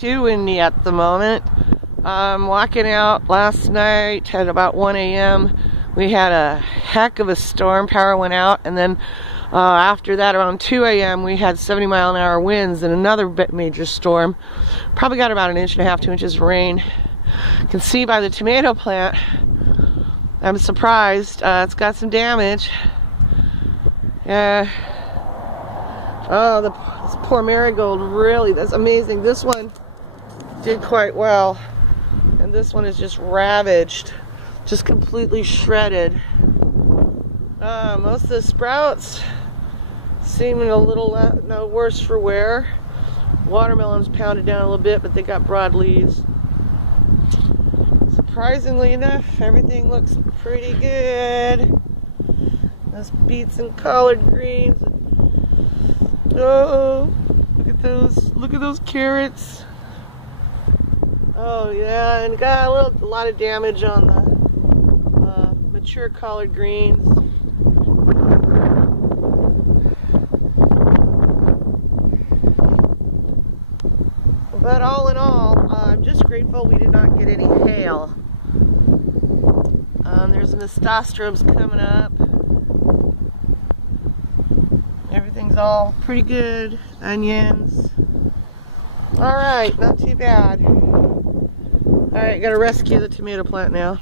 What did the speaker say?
Too windy at the moment. I'm walking out last night at about 1 a.m. We had a heck of a storm. Power went out, and then after that around 2 a.m. we had 70-mile-an-hour winds and another major storm. Probably got about 1.5 inches, 2 inches of rain. You can see by the tomato plant, I'm surprised. It's got some damage. Yeah. Oh, this poor marigold, really, that's amazing. This one did quite well, and this one is just ravaged, just completely shredded. Most of the sprouts seeming a little no worse for wear. Watermelons pounded down a little bit, but they got broad leaves. Surprisingly enough, everything looks pretty good. Those beets and collard greens. Oh, look at those carrots. Oh yeah, and got a lot of damage on the mature collard greens. But all in all, I'm just grateful we did not get any hail. There's nasturtiums coming up. Everything's all pretty good. Onions. Alright, not too bad. Alright, gotta rescue the tomato plant now.